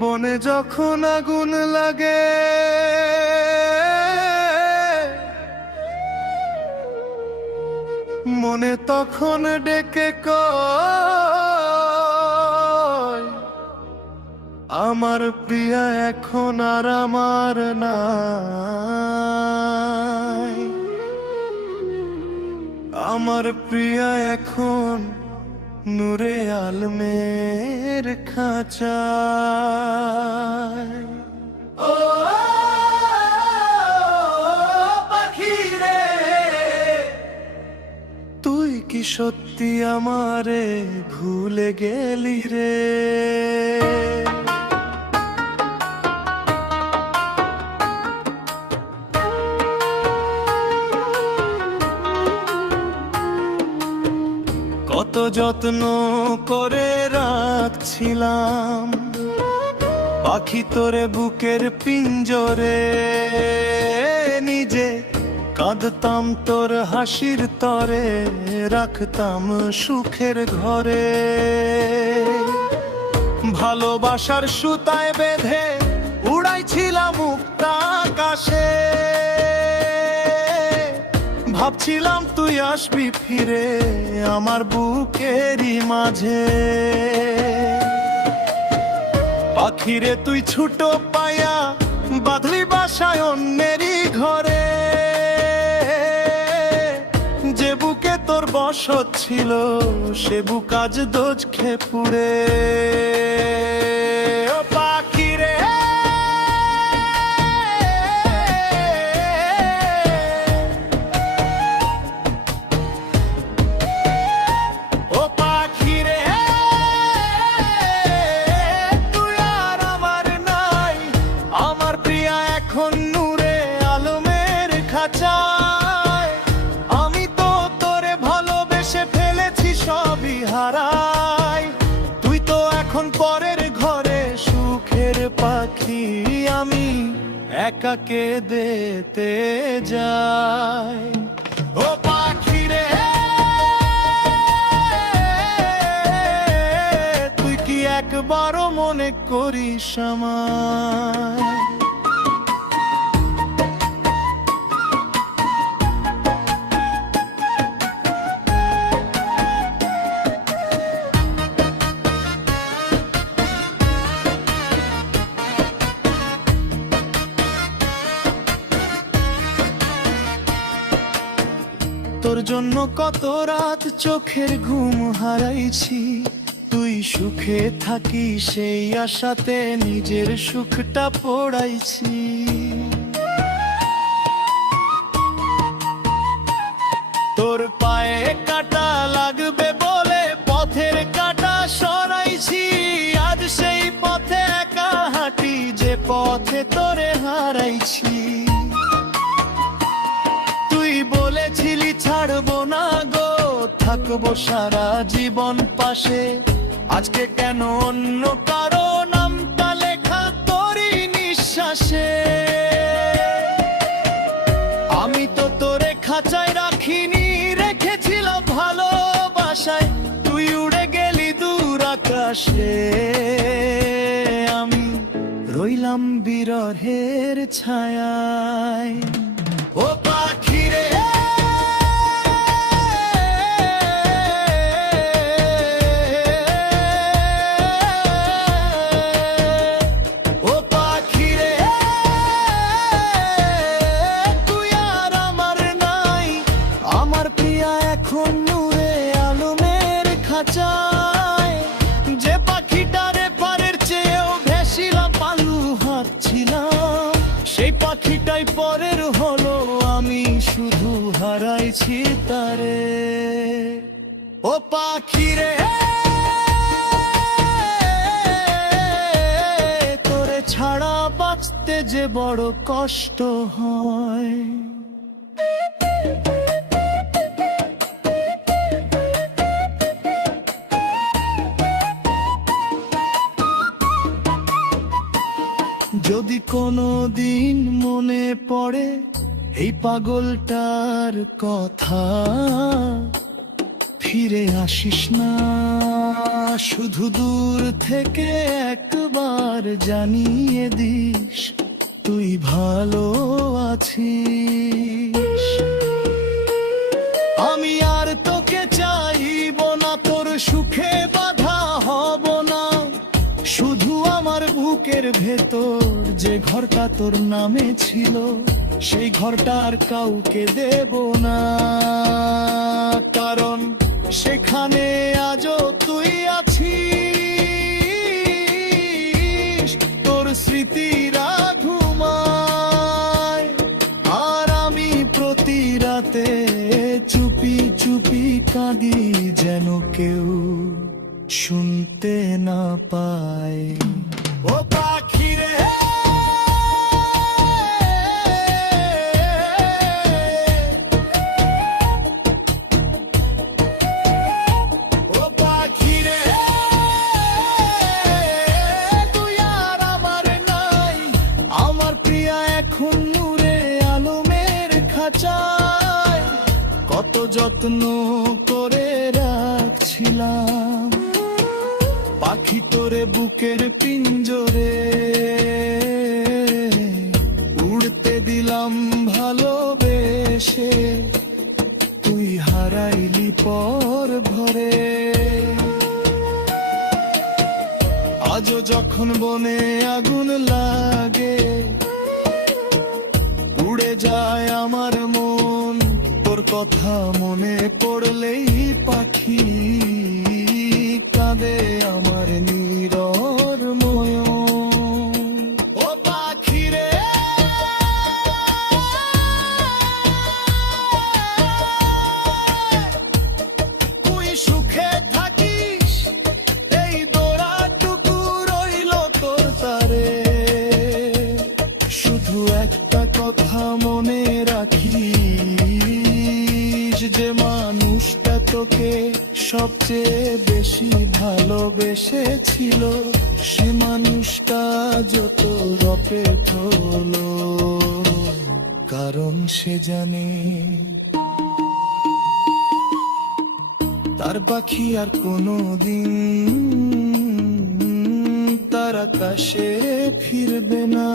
বনে যখন আগুন লাগে মনে তখন ডেকে কয় আমার প্রিয়া এখন আর আমার নাই। আমার প্রিয়া এখন নূরে আলমের খাঁচায়। ও পাখি রে, তুই কি সত্যি আমারে ভুলে গেলি রে? কত যত্ন করে রাখছিলাম পাখি তোরে বুকের পিঞ্জরে, নিজে কাঁদতাম তোর হাসির তরে, রাখতাম সুখের ঘরে। ভালোবাসার সুতায় বেঁধে উড়াইছিলাম মুক্তা আকাশে, ভাবছিলাম তুই আসবি ফিরে আমার বুকেরই মাঝে। পাখিরে তুই ছুট পায়া বাঁধলি বাসায় অন্যেরই ঘরে, যে বুকে তোর বসত ছিল সে বুক আজ দোজখে পুড়ে। ও পাখিরে, আমি তো তোরে ভালোবেসে ফেলেছি সবই হারাই, তুই তো এখন পরের ঘরে সুখের পাখি, আমি একা কেঁদেতে যাই। ও পাখি রে, তুই কি একবারও মনে করিস আমায়? তোর জন্য কত রাত চোখের ঘুম হারাইছি, তুই সুখে থাকি সেই আশাতে নিজের সুখটা পোড়াইছি। তোর পায়ে কাটা লাগবে বলে পথের কাটা সরাইছি, আজ সেই পথে একা হাঁটি যে পথে তোরে হারাইছি। তুই বলেছিলি ছাড়বো না গো, থাকবো সারা জীবন পাশে, আজকে কেন অন্য কারো নামটা লেখা তোরই নিঃশ্বাসে? আমি তো তোরে খাঁচায় রাখিনি, রেখেছিলাম ভালোবাসায়, তুই উড়ে গেলি দূর আকাশে, আমি রইলাম বিরহের ছায়ায়। ও পাখি রে, ও পাখি রে, তুই আর আমার নাই, আমার প্রিয়া এখন নূরে আলমের খাঁচায়। যে পাখিটারে পারের চেয়েও ভেসিলাম পালু হাঁটছিলাম, সেই পাখিটাই পরের হলো, আমি শুধু হারাইছি তারে। ও পাখি রে, তোরে ছাড়া বাঁচতে যে বড় কষ্ট হয়। যদি কোনো দিন মনে পড়ে এই পাগলটার কথা, ফিরে আসিস না, শুধু দূর থেকে একবার একবার জানিয়ে দিস তুই ভালো আছিস। আমি আর তোকে চাইব না, তোর সুখে বাধা হব না। শুধু আমার বুকের ভেতর যে ঘরটা তোর নামে ছিল, সেই ঘরটা আর কাউকে দেব না। কারণ সেখানে আজও তুই আছিস, তোর স্মৃতিরা ঘুমায়। আর আমি প্রতি রাতে চুপি চুপি কাঁদি, যেন কেউ শুনতে না পায়। ও পাখি রে, ও পাখি রে, তুই আর আমার নাই। আমার প্রিয়া এখন নূরে আলমের খাঁচায়, কত যত্ন করে রাখছিলাম পাখি তোরে বুকের পিঞ্জরে। উড়তে দিলাম ভালোবেসে, তুই হারাইলি পর ভরে। আজও যখন বনে আগুন লাগে, উড়ে যায় আমার মন, তোর কথা মনে পড়লেই পাখি কাঁদে আমার নীরর নয়ন। ও পাখি রে, তুই সুখে থাকিস, এই দোড়াটুকু রইল তোর তারে। শুধু একটা কথা মনে রাখিস, যে মানুষটা তোকে সবচেয়ে বেশি ভালোবেসেছিল, সে মানুষটা যত রপে হলো। কারণ সে জানে তার পাখি আর কোনোদিন তার আকাশে ফিরবে না।